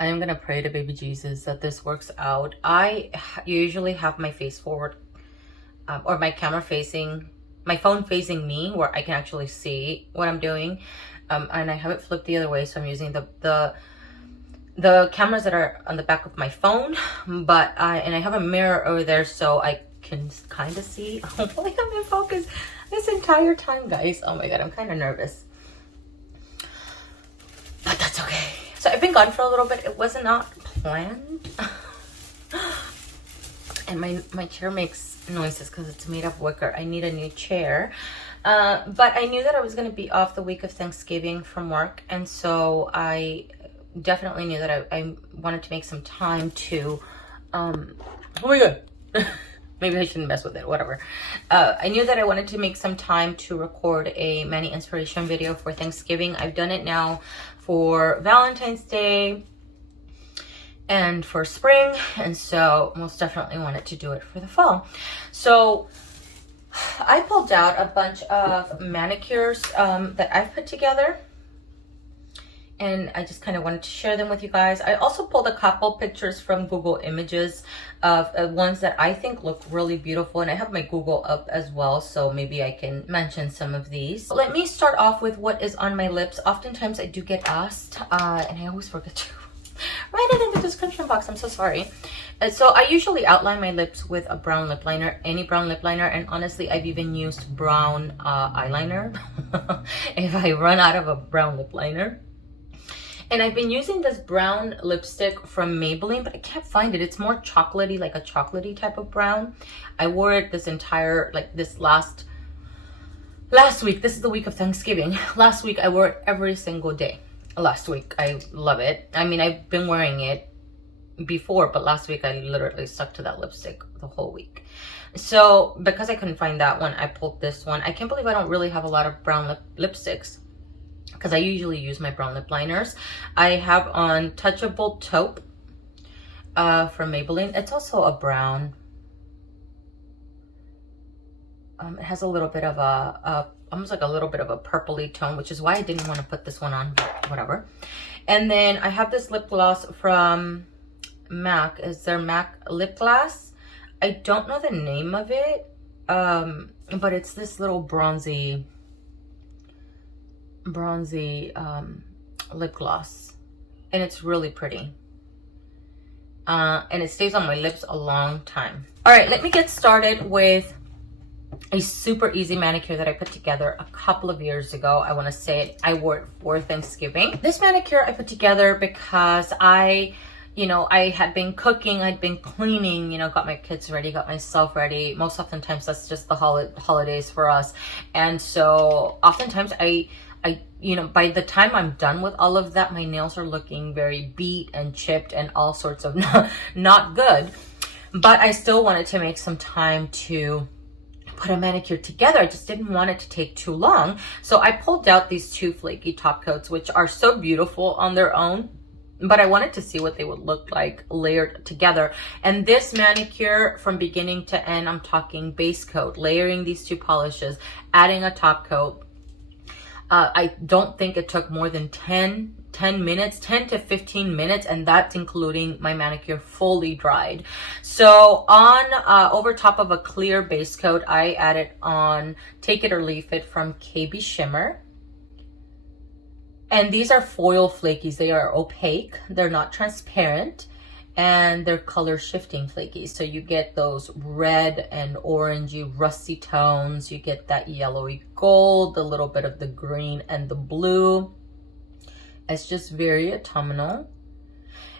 I am gonna pray to baby Jesus that this works out. I usually have my face forward, or my camera facing, my phone facing me, where I can actually see what I'm doing, and I have it flipped the other way, so I'm using the cameras that are on the back of my phone, but I have a mirror over there so I can kind of see. Hopefully I'm in focus this entire time, guys. Oh my god, I'm kind of nervous, but that's okay. So I've been gone for a little bit. It was not planned. And my chair makes noises because it's made of wicker. I need a new chair. But I knew that I was going to be off the week of Thanksgiving from work. And so I definitely knew that I wanted to make some time to... oh my god. Maybe I shouldn't mess with it, whatever. I knew that I wanted to make some time to record a mani inspiration video for Thanksgiving. I've done it now for Valentine's Day and for spring, and so most definitely wanted to do it for the fall. So I pulled out a bunch of manicures that I've put together, and I just kind of wanted to share them with you guys. I also pulled a couple pictures from Google Images of ones that I think look really beautiful, and I have my Google up as well, so maybe I can mention some of these. Let me start off with what is on my lips. Oftentimes I do get asked, and I always forget to write it in the description box. I'm so sorry. So I usually outline my lips with a brown lip liner, any brown lip liner, and honestly I've even used brown eyeliner if I run out of a brown lip liner. And I've been using this brown lipstick from Maybelline, but I can't find it. It's more chocolatey, like a chocolatey type of brown. I wore it this entire, like this last week. This is the week of Thanksgiving. Last week I wore it every single day. Last week, I love it. I mean, I've been wearing it before, but last week I literally stuck to that lipstick the whole week. So because I couldn't find that one, I pulled this one. I can't believe I don't really have a lot of brown lipsticks, because I usually use my brown lip liners. I have on Touchable Taupe from Maybelline. It's also a brown. It has a little bit of almost like a little bit of a purpley tone, which is why I didn't want to put this one on, but whatever. And then I have this lip gloss from MAC. Is there MAC lip gloss? I don't know the name of it, but it's this little bronzy lip gloss, and it's really pretty, and it stays on my lips a long time. All right, let me get started with a super easy manicure that I put together a couple of years ago. I want to say it, I wore it for Thanksgiving. This manicure I put together because I had been cooking, I'd been cleaning, got my kids ready, got myself ready. Most oftentimes that's just the holidays for us. And so oftentimes I by the time I'm done with all of that, my nails are looking very beat and chipped and all sorts of not good. But I still wanted to make some time to put a manicure together. I just didn't want it to take too long. So I pulled out these two flaky top coats, which are so beautiful on their own, but I wanted to see what they would look like layered together. And this manicure from beginning to end, I'm talking base coat, layering these two polishes, adding a top coat. I don't think it took more than 10 minutes, 10 to 15 minutes, and that's including my manicure fully dried. So on over top of a clear base coat, I added on Take It or Leave It from KB Shimmer. And these are foil flakies. They are opaque, they're not transparent, and they're color shifting flakies. So you get those red and orangey rusty tones, you get that yellowy gold, a little bit of the green and the blue. It's just very autumnal.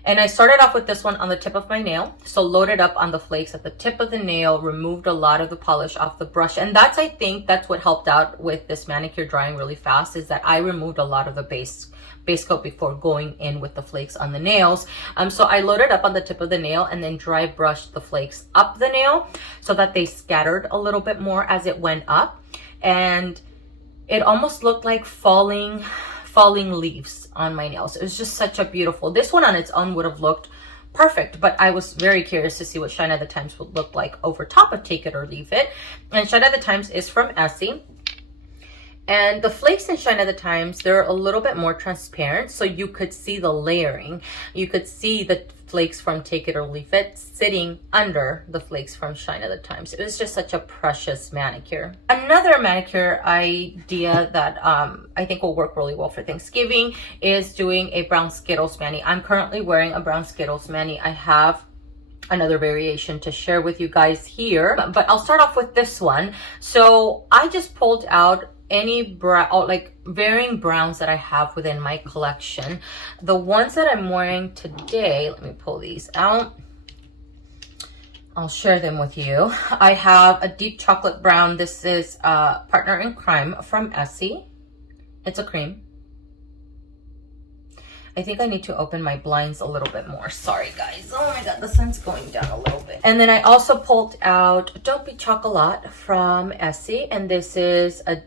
And I started off with this one on the tip of my nail. So loaded up on the flakes at the tip of the nail, removed a lot of the polish off the brush. And I think that's what helped out with this manicure drying really fast, is that I removed a lot of the base coat before going in with the flakes on the nails. So I loaded up on the tip of the nail and then dry brushed the flakes up the nail so that they scattered a little bit more as it went up. And it almost looked like falling leaves on my nails. It was just such a beautiful, this one on its own would have looked perfect, but I was very curious to see what Shine of the Times would look like over top of Take It or Leave It. And Shine of the Times is from ESSIE, And the flakes in Shine at the Times, they're a little bit more transparent, so you could see the layering. You could see the flakes from Take It or Leave It sitting under the flakes from Shine at the Times. It was just such a precious manicure. Another manicure idea that I think will work really well for Thanksgiving is doing a brown Skittles mani. I'm currently wearing a brown Skittles mani. I have another variation to share with you guys here, but I'll start off with this one. So I just pulled out any brown, like varying browns that I have within my collection. The ones that I'm wearing today, let me pull these out. I'll share them with you. I have a deep chocolate brown. This is Partner in Crime from Essie. It's a cream. I think I need to open my blinds a little bit more. Sorry, guys. Oh my God, the sun's going down a little bit. And then I also pulled out Don't Be Choco-latte from Essie. And this is a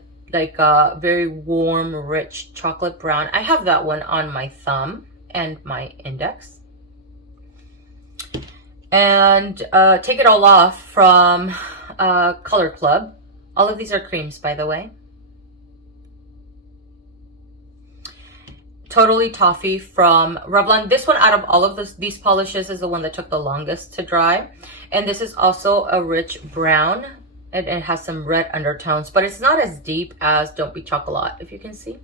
very warm, rich chocolate brown. I have that one on my thumb and my index. And Take It All Off from Color Club. All of these are creams, by the way. Totally Toffee from Revlon. This one out of all of these polishes is the one that took the longest to dry. And this is also a rich brown. And it has some red undertones, but it's not as deep as Don't Be Choco-latte, if you can see.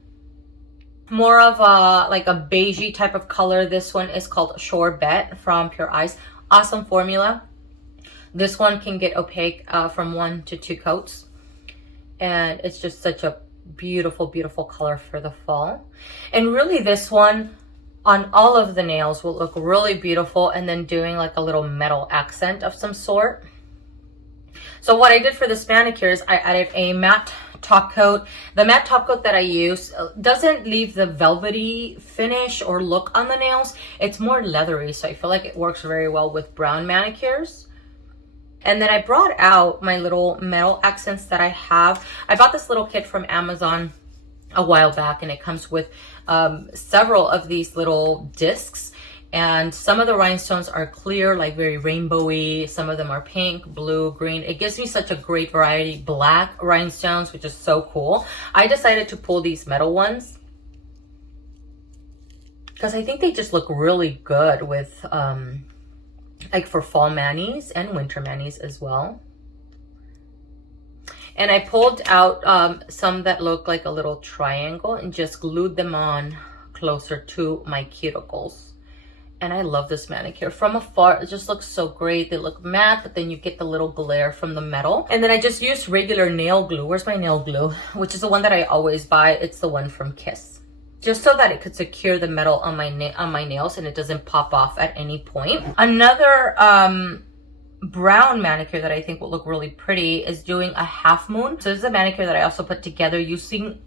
More of like a beigey type of color. This one is called Sorbet from Pure Ice. Awesome formula. This one can get opaque from 1 to 2 coats. And it's just such a beautiful, beautiful color for the fall. And really this one on all of the nails will look really beautiful, and then doing like a little metal accent of some sort. So what I did for this manicure is I added a matte top coat. The matte top coat that I use doesn't leave the velvety finish or look on the nails. It's more leathery, so I feel like it works very well with brown manicures. And then I brought out my little metal accents that I have. I bought this little kit from Amazon a while back, and it comes with several of these little discs. And some of the rhinestones are clear, like very rainbowy. Some of them are pink, blue, green. It gives me such a great variety. Black rhinestones, which is so cool. I decided to pull these metal ones because I think they just look really good with like for fall manis and winter manis as well. And I pulled out some that look like a little triangle and just glued them on closer to my cuticles. And I love this manicure. From afar, it just looks so great. They look matte, but then you get the little glare from the metal. And then I just used regular nail glue. Where's my nail glue? Which is the one that I always buy. It's the one from Kiss. Just so that it could secure the metal on my nails and it doesn't pop off at any point. Another brown manicure that I think will look really pretty is doing a half moon. So this is a manicure that I also put together using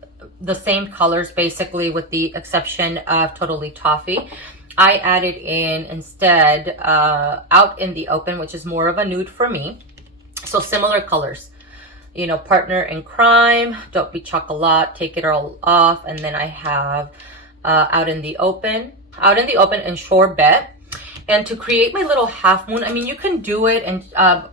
the same colors basically, with the exception of Totally Toffee. I added in instead Out in the Open, which is more of a nude for me. So similar colors, you know, Partner in Crime, Don't Be Choco-latte, Take It All Off, and then I have Out in the Open and Sorbet. And to create my little half moon, I mean, you can do it and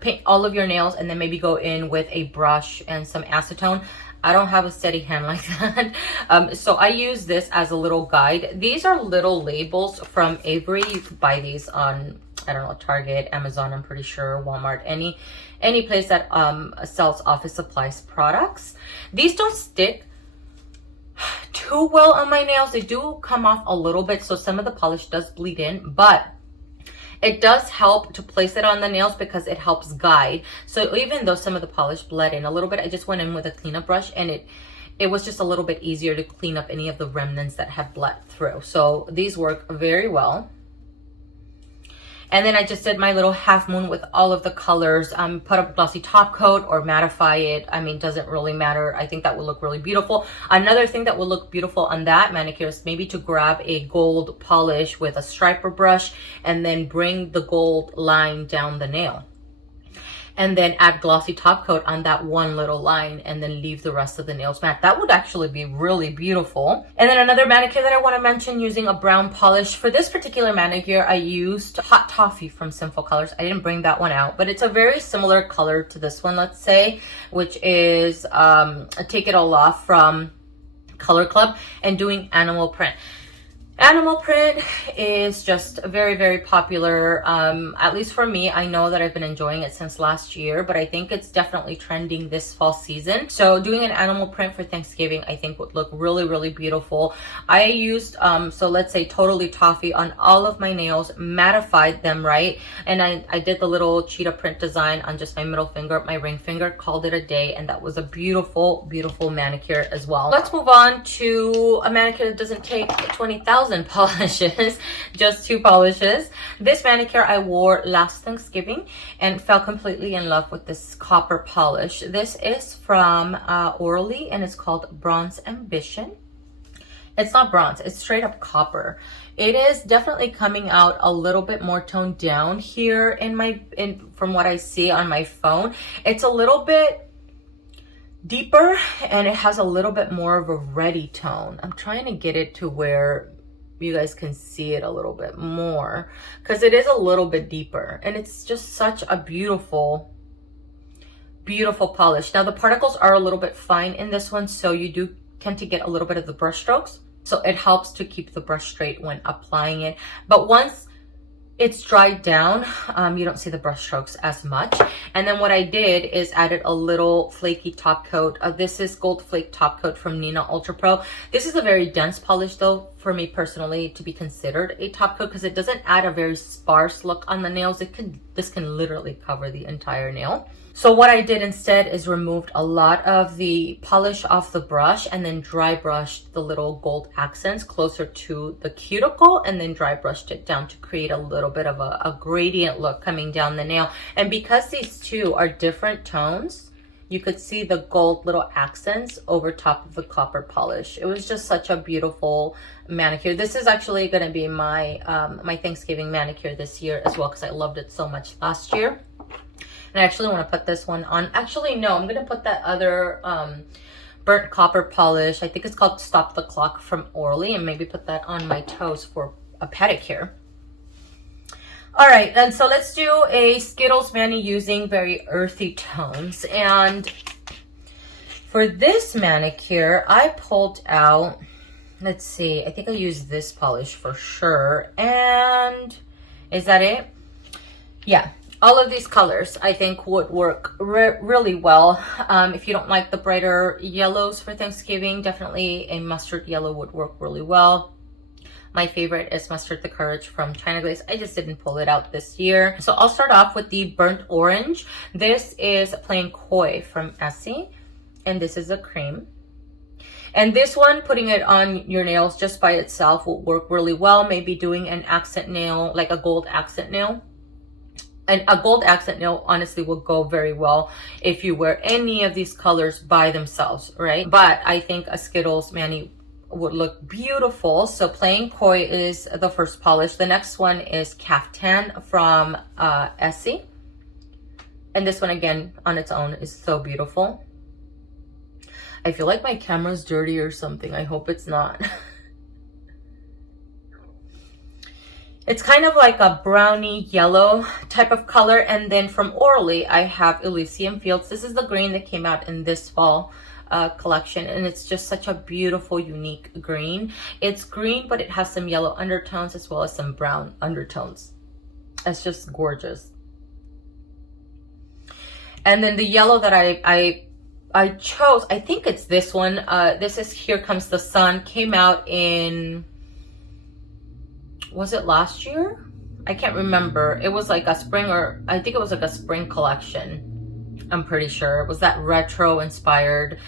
paint all of your nails and then maybe go in with a brush and some acetone. I don't have a steady hand like that. So I use this as a little guide. These are little labels from Avery. You could buy these on, I don't know, Target, Amazon, I'm pretty sure, Walmart, any place that sells office supplies products. These don't stick too well on my nails. They do come off a little bit, so some of the polish does bleed in, but it does help to place it on the nails because it helps guide. So even though some of the polish bled in a little bit, I just went in with a cleanup brush and it was just a little bit easier to clean up any of the remnants that have bled through. So these work very well. And then I just did my little half moon with all of the colors. Put a glossy top coat or mattify it. I mean, doesn't really matter. I think that will look really beautiful. Another thing that will look beautiful on that manicure is maybe to grab a gold polish with a striper brush and then bring the gold line down the nail. and then add glossy top coat on that one little line and then leave the rest of the nails matte. That would actually be really beautiful. And then another manicure that I want to mention, using a brown polish. For this particular manicure, I used Hot Toffee from Sinful Colors. I didn't bring that one out, but it's a very similar color to this one, let's say, which is Take It All Off from Color Club, and doing animal print. Animal print is just very, very popular, at least for me. I know that I've been enjoying it since last year, but I think it's definitely trending this fall season. So doing an animal print for Thanksgiving, I think would look really, really beautiful. I used, so let's say Totally Toffee on all of my nails, mattified them, right? And I did the little cheetah print design on just my middle finger, my ring finger, called it a day, and that was a beautiful, beautiful manicure as well. Let's move on to a manicure that doesn't take 20,000 polishes, just 2 polishes. This manicure I wore last Thanksgiving and fell completely in love with this copper polish. This is from ORLY, and it's called Bronze Ambition. It's not bronze, it's straight up copper. It is definitely coming out a little bit more toned down here from what I see on my phone. It's a little bit deeper and it has a little bit more of a reddy tone. I'm trying to get it to where you guys can see it a little bit more, because it is a little bit deeper, and it's just such a beautiful, beautiful polish. Now the particles are a little bit fine in this one, so you do tend to get a little bit of the brush strokes, so it helps to keep the brush straight when applying it. But once it's dried down, you don't see the brush strokes as much. And then what I did is added a little flaky top coat. This is Gold Flake top coat from Nina Ultra Pro. This is a very dense polish though, for me personally, to be considered a top coat, because it doesn't add a very sparse look on the nails. This can literally cover the entire nail. So what I did instead is removed a lot of the polish off the brush and then dry brushed the little gold accents closer to the cuticle, and then dry brushed it down to create a little bit of a gradient look coming down the nail. And because these two are different tones, you could see the gold little accents over top of the copper polish. It was just such a beautiful manicure. This is actually going to be my my Thanksgiving manicure this year as well, because I loved it so much last year. And I actually want to put this one on. Actually, no, I'm going to put that other burnt copper polish. I think it's called Stop the Clock from ORLY, and maybe put that on my toes for a pedicure. All right, and so let's do a Skittles mani using very earthy tones. And for this manicure, I pulled out, let's see, I think I used this polish for sure. And is that it? Yeah. All of these colors I think would work really well. If you don't like the brighter yellows for Thanksgiving, definitely a mustard yellow would work really well. My favorite is Mustard the Courage from China Glaze. I just didn't pull it out this year. So I'll start off with the burnt orange. This is Plain Koi from ESSIE, and this is a cream. And this one, putting it on your nails just by itself will work really well. Maybe doing an accent nail, like a gold accent nail. And a gold accent nail honestly will go very well if you wear any of these colors by themselves, right? But I think a Skittles mani would look beautiful. So Plain Koi is the first polish. The next one is Kaf-Tan from ESSIE. And this one again on its own is so beautiful. I feel like my camera's dirty or something. I hope it's not. It's kind of like a brownie yellow type of color. And then from ORLY, I have Elysium Fields. This is the green that came out in this fall collection, and it's just such a beautiful, unique green. It's green, but it has some yellow undertones as well as some brown undertones. It's just gorgeous. And then the yellow that I chose, I think it's this one. This is Here Comes the Sun. Came out in, was it last year? I can't remember. It was like a spring, or I think it was like a spring collection. I'm pretty sure it was that retro inspired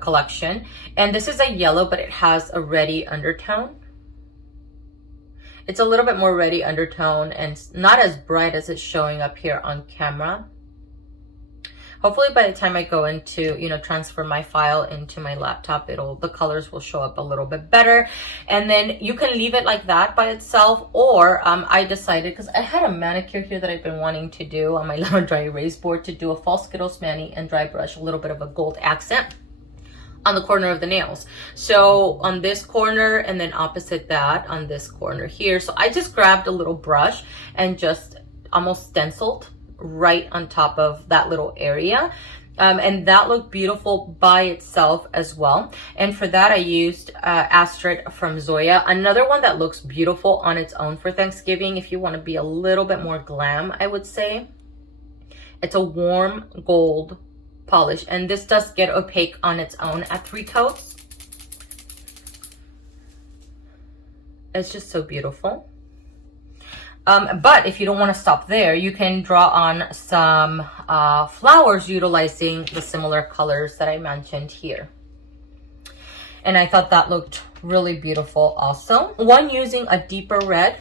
collection. And this is a yellow, but it has a reddy undertone. It's a little bit more reddy undertone and not as bright as it's showing up here on camera. Hopefully by the time I go into, you know, transfer my file into my laptop, the colors will show up a little bit better. And then you can leave it like that by itself, or I decided, because I had a manicure here that I've been wanting to do on my lemon dry erase board, to do a false Skittles mani and dry brush, a little bit of a gold accent on the corner of the nails. So on this corner, and then opposite that on this corner here. So I just grabbed a little brush and just almost stenciled right on top of that little area. And that looked beautiful by itself as well. And for that, I used Astrid from Zoya. Another one that looks beautiful on its own for Thanksgiving, if you want to be a little bit more glam, I would say. It's a warm gold polish, and this does get opaque on its own at 3 coats. It's just so beautiful. But if you don't want to stop there, you can draw on some flowers utilizing the similar colors that I mentioned here. And I thought that looked really beautiful also. One using a deeper red.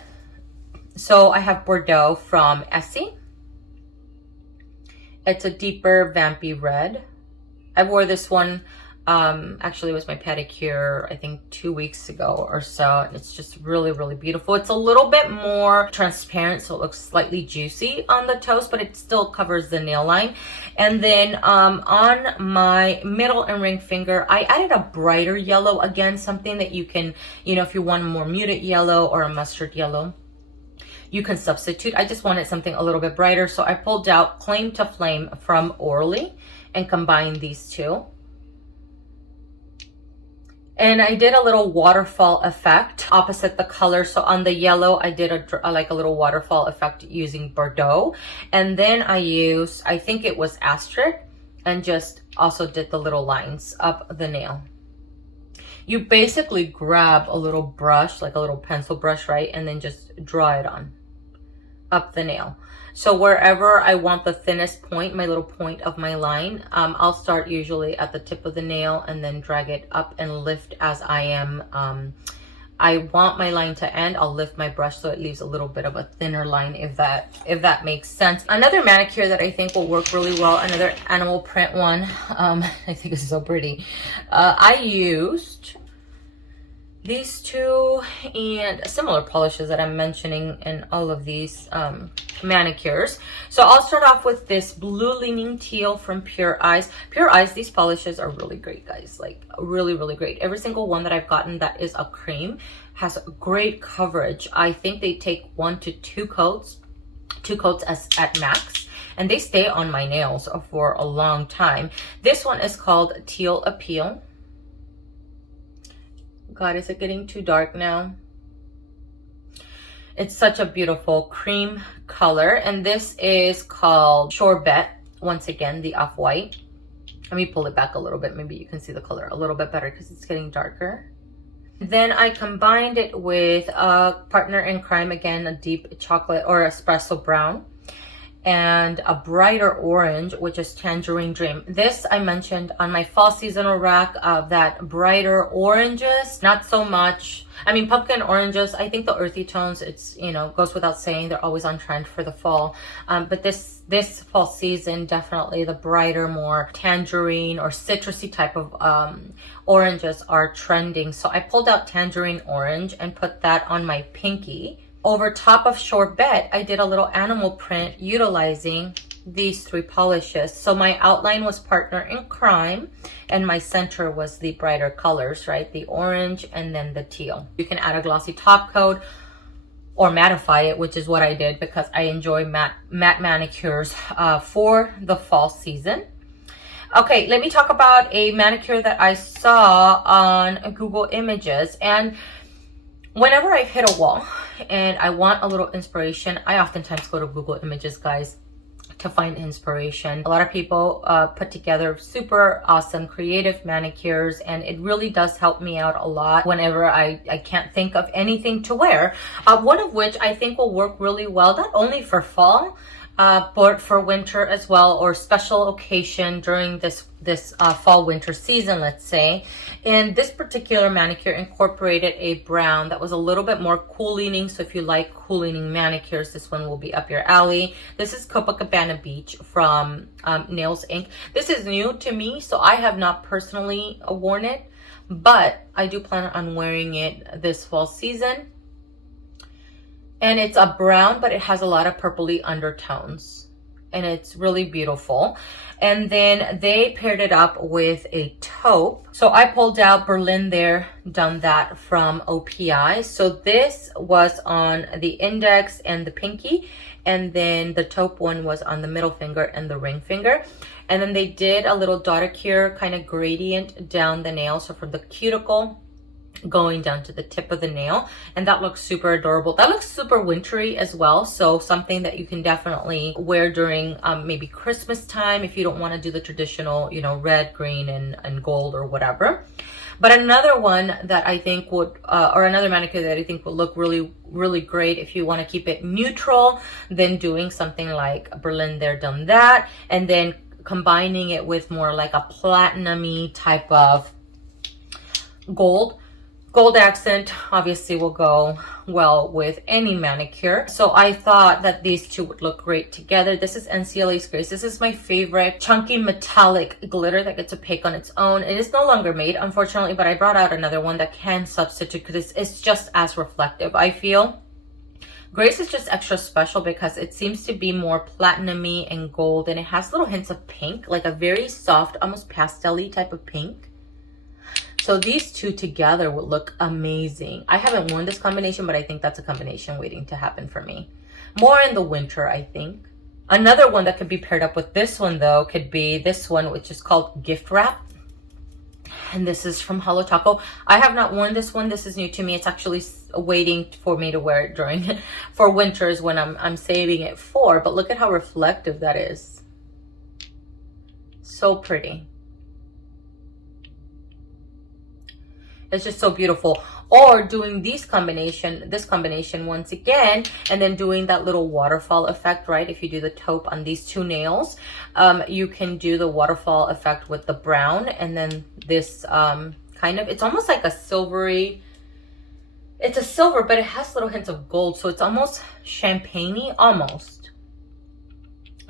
So I have Bordeaux from ESSIE. It's a deeper vampy red. I wore this one, actually it was my pedicure, I think 2 weeks ago or so. It's just really, really beautiful. It's a little bit more transparent, so it looks slightly juicy on the toes, but it still covers the nail line. And then on my middle and ring finger, I added a brighter yellow. Again, something that you can, you know, if you want a more muted yellow or a mustard yellow, you can substitute. I just wanted something a little bit brighter, so I pulled out Claim to Flame from ORLY and combined these two. And I did a little waterfall effect opposite the color. So on the yellow, I did like a little waterfall effect using Bordeaux. And then I used, I think it was Astrid, and just also did the little lines up the nail. You basically grab a little brush, like a little pencil brush, right? And then just draw it on up the nail. So wherever I want the thinnest point, my little point of my line, I'll start usually at the tip of the nail and then drag it up and lift as I am. I want my line to end. I'll lift my brush so it leaves a little bit of a thinner line, if that makes sense. Another manicure that I think will work really well, another animal print one. I think it's so pretty. I used these two and similar polishes that I'm mentioning in all of these manicures. So I'll start off with this blue leaning teal from Pure Eyes. Pure Eyes, these polishes are really great, guys. Like really, really great. Every single one that I've gotten that is a cream has great coverage. I think they take 1 to 2 coats, 2 coats at max, and they stay on my nails for a long time. This one is called Teal Appeal. God, is it getting too dark now? It's such a beautiful cream color, and this is called Sorbet. Once again, the off-white. Let me pull it back a little bit. Maybe you can see the color a little bit better because it's getting darker. Then I combined it with a partner in crime, again, a deep chocolate or espresso brown, and a brighter orange, which is Tangerine Dream. This I mentioned on my fall seasonal rack of that brighter oranges, not so much. I mean, pumpkin oranges, I think the earthy tones, it's, you know, goes without saying, they're always on trend for the fall. But this fall season, definitely the brighter, more tangerine or citrusy type of oranges are trending. So I pulled out Tangerine Orange and put that on my pinky. Over top of Sorbet, I did a little animal print utilizing these 3 polishes. So my outline was Partner in Crime, and my center was the brighter colors, right? The orange and then the teal. You can add a glossy top coat or mattify it, which is what I did because I enjoy matte manicures for the fall season. Okay, let me talk about a manicure that I saw on Google Images. And whenever I hit a wall and I want a little inspiration, I oftentimes go to Google Images, guys, to find inspiration. A lot of people put together super awesome creative manicures, and it really does help me out a lot whenever I can't think of anything to wear. One of which I think will work really well, not only for fall, for winter as well, or special occasion during this fall winter season, let's say. And this particular manicure incorporated a brown that was a little bit more cool leaning. So if you like cool leaning manicures, this one will be up your alley. This is Copacabana Beach from Nails Inc. This is new to me, so I have not personally worn it, but I do plan on wearing it this fall season. And it's a brown, but it has a lot of purpley undertones. And it's really beautiful. And then they paired it up with a taupe. So I pulled out Berlin There, Done That from OPI. So this was on the index and the pinky. And then the taupe one was on the middle finger and the ring finger. And then they did a little dotacure kind of gradient down the nail. So from the cuticle going down to the tip of the nail, and that looks super adorable. That looks super wintry as well, so something that you can definitely wear during maybe Christmas time if you don't want to do the traditional, you know, red, green, and gold or whatever. But another one that I think would or another manicure that I think would look really great if you want to keep it neutral, then doing something like Berlin There, Done That, and then combining it with more like a platinum-y type of gold. Gold accent obviously will go well with any manicure. So I thought that these two would look great together. This is NCLA's Grace. This is my favorite chunky metallic glitter that gets opaque on its own. It is no longer made, unfortunately, but I brought out another one that can substitute because it's just as reflective, I feel. Grace is just extra special because it seems to be more platinum-y and gold, and it has little hints of pink, like a very soft, almost pastel-y type of pink. So these two together would look amazing. I haven't worn this combination, but I think that's a combination waiting to happen for me. More in the winter, I think. Another one that could be paired up with this one, though, could be this one, which is called Gift Wrap. And this is from Hello Taco. I have not worn this one. This is new to me. It's actually waiting for me to wear it during for winters when I'm saving it for. But look at how reflective that is. So pretty. It's just so beautiful. Or doing this combination once again, and then doing that little waterfall effect, right? If you do the taupe on these two nails, you can do the waterfall effect with the brown, and then this kind of, it's almost like a silvery, it's a silver, but it has little hints of gold. So it's almost champagne-y, almost.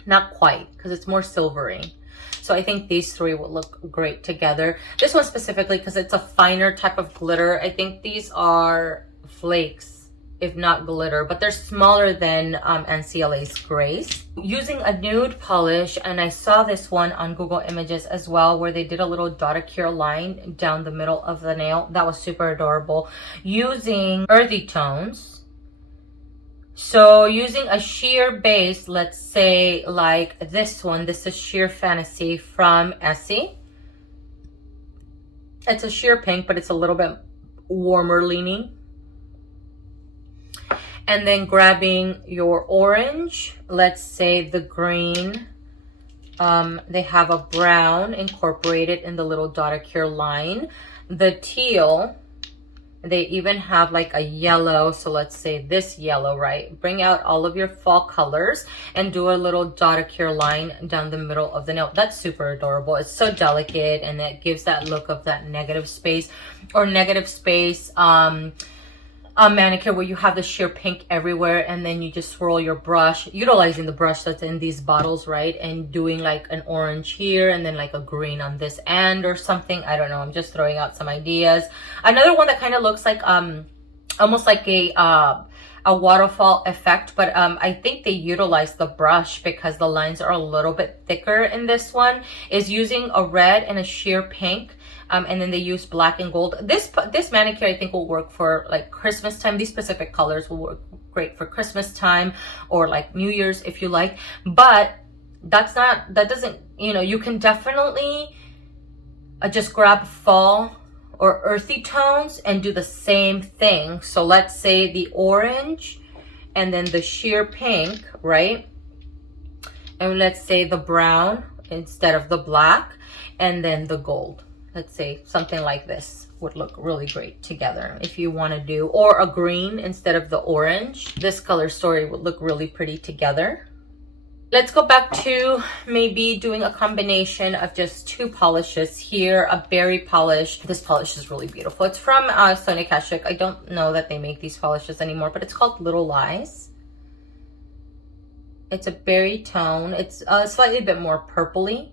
Not quite, because it's more silvery. So I think these three will look great together. This one specifically because it's a finer type of glitter. I think these are flakes, if not glitter, but they're smaller than NCLA's Grace. Using a nude polish, and I saw this one on Google Images as well, where they did a little dotacure line down the middle of the nail. That was super adorable. Using earthy tones. So using a sheer base, let's say like this one, this is Sheer Fantasy from Essie. It's a sheer pink, but it's a little bit warmer leaning. And then grabbing your orange, let's say the green. They have a brown incorporated in the little dotacure line. The teal. They even have like a yellow, so let's say this yellow, right? Bring out all of your fall colors and do a little dotacure line down the middle of the nail. That's super adorable. It's so delicate, and it gives that look of that negative space, or negative space a manicure where you have the sheer pink everywhere, and then you just swirl your brush, utilizing the brush that's in these bottles, right? And doing like an orange here, and then like a green on this end or something. I don't know. I'm just throwing out some ideas. Another one that kind of looks like almost like a waterfall effect, but I think they utilize the brush because the lines are a little bit thicker in this one, is using a red and a sheer pink. And then they use black and gold. This manicure I think will work for like Christmas time. These specific colors will work great for Christmas time or like New Year's if you like. But that doesn't, you know, you can definitely just grab fall or earthy tones and do the same thing. So let's say the orange and then the sheer pink, right? And let's say the brown instead of the black, and then the gold. Let's say something like this would look really great together if you want to do, or a green instead of the orange. This color story would look really pretty together. Let's go back to maybe doing a combination of just two polishes here. A berry polish. This polish is really beautiful. It's from Sonia Kashuk. I don't know that they make these polishes anymore, but it's called Little Lies. It's a berry tone. It's slightly bit more purpley.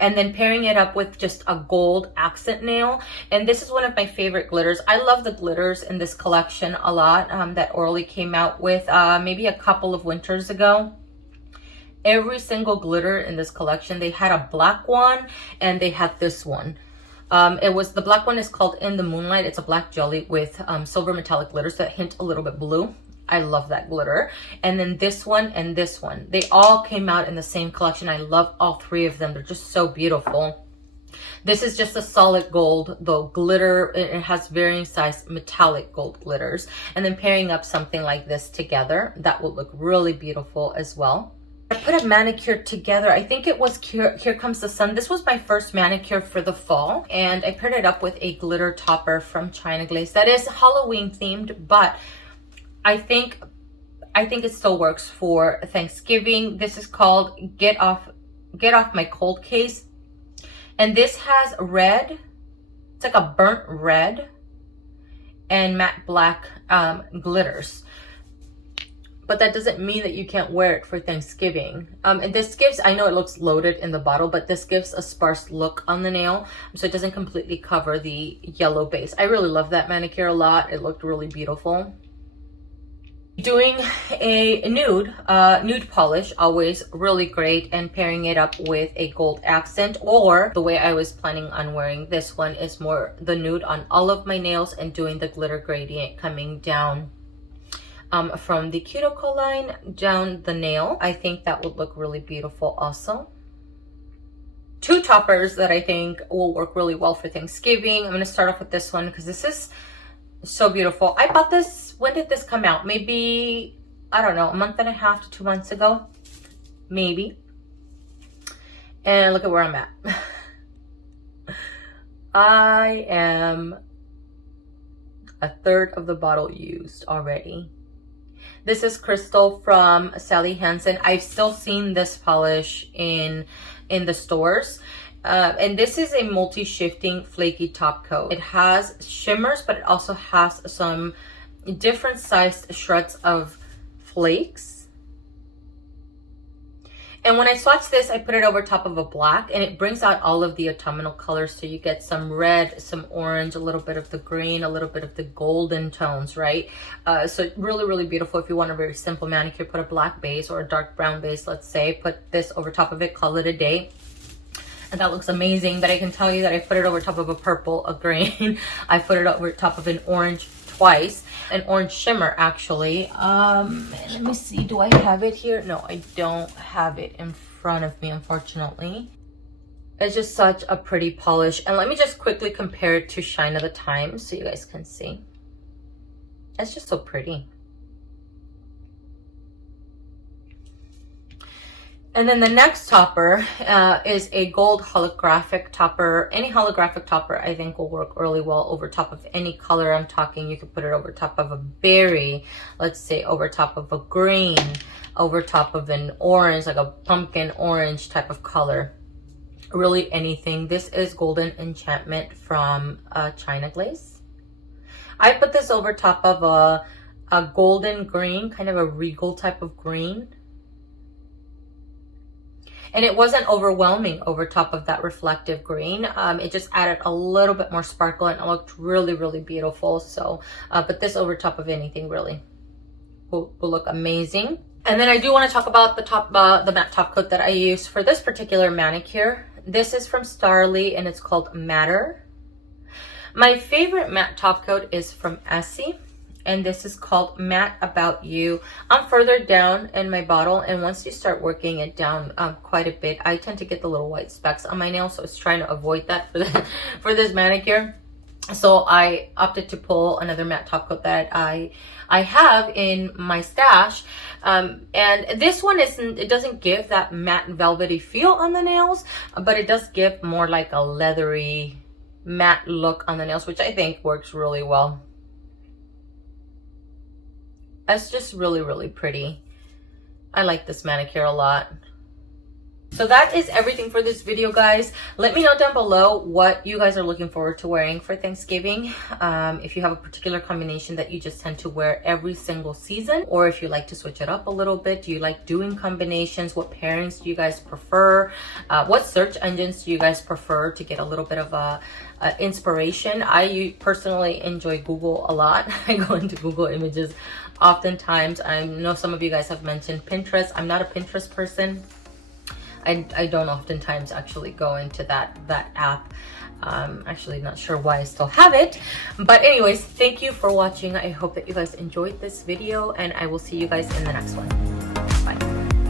And then pairing it up with just a gold accent nail. And this is one of my favorite glitters. I love the glitters in this collection a lot that Orly came out with maybe a couple of winters ago. Every single glitter in this collection, they had a black one and they had this one. The black one is called In the Moonlight. It's a black jelly with silver metallic glitters that hint a little bit blue. I love that glitter. And then this one and this one, they all came out in the same collection. I love all three of them. They're just so beautiful. This is just a solid gold, though glitter. It has varying size metallic gold glitters. And then pairing up something like this together, that will look really beautiful as well. I put a manicure together. I think it was Here Comes the Sun. This was my first manicure for the fall. And I paired it up with a glitter topper from China Glaze. That is Halloween themed, but I think it still works for Thanksgiving. This is called Get Off My Cold Case. And this has red. It's like a burnt red and matte black glitters. But that doesn't mean that you can't wear it for Thanksgiving. And this gives, I know it looks loaded in the bottle, but this gives a sparse look on the nail. So it doesn't completely cover the yellow base. I really love that manicure a lot. It looked really beautiful. Doing a nude polish, always really great, and pairing it up with a gold accent, or the way I was planning on wearing this one is more the nude on all of my nails and doing the glitter gradient coming down from the cuticle line down the nail. I think that would look really beautiful also. Two toppers that I think will work really well for Thanksgiving. I'm going to start off with this one because this is so beautiful. I bought this, when did this come out? Maybe, I don't know, a month and a half to 2 months ago. Maybe. And look at where I'm at. I am a third of the bottle used already. This is Crystal from Sally Hansen. I've still seen this polish in the stores. And this is a multi-shifting flaky top coat. It has shimmers, but it also has some different sized shreds of flakes. And when I swatch this, I put it over top of a black, and it brings out all of the autumnal colors. So you get some red, some orange, a little bit of the green, a little bit of the golden tones, right? So really, really beautiful. If you want a very simple manicure, put a black base or a dark brown base, let's say. Put this over top of it, call it a day. And that looks amazing, but I can tell you that I put it over top of a purple, a green. I put it over top of an orange twice, an orange shimmer actually. Let me see, do I have it here? No, I don't have it in front of me, unfortunately. It's just such a pretty polish. And let me just quickly compare it to Shine of the Times so you guys can see. It's just so pretty. And then the next topper is a gold holographic topper. Any holographic topper I think will work really well over top of any color I'm talking. You could put it over top of a berry, let's say over top of a green, over top of an orange, like a pumpkin orange type of color. Really anything. This is Golden Enchantment from China Glaze. I put this over top of a golden green, kind of a regal type of green. And it wasn't overwhelming over top of that reflective green. It just added a little bit more sparkle and it looked really, really beautiful. So, but this over top of anything really will look amazing. And then I do want to talk about the matte top coat that I used for this particular manicure. This is from Starly and it's called Matter. My favorite matte top coat is from Essie. And this is called Matte About You. I'm further down in my bottle, and once you start working it down quite a bit, I tend to get the little white specks on my nails, so I was trying to avoid that for this manicure. So I opted to pull another matte top coat that I have in my stash. And this one it doesn't give that matte velvety feel on the nails, but it does give more like a leathery matte look on the nails, which I think works really well. It's just really, really pretty. I like this manicure a lot. So that is everything for this video, guys. Let me know down below what you guys are looking forward to wearing for Thanksgiving. If you have a particular combination that you just tend to wear every single season, or if you like to switch it up a little bit. Do you like doing combinations? What pairings do you guys prefer? What search engines do you guys prefer to get a little bit of a inspiration? I personally enjoy Google a lot. I go into Google Images oftentimes. I know some of you guys have mentioned Pinterest. I'm not a Pinterest person. I don't oftentimes actually go into that app. Actually not sure why I still have it. But anyways, thank you for watching. I hope that you guys enjoyed this video, and I will see you guys in the next one. Bye.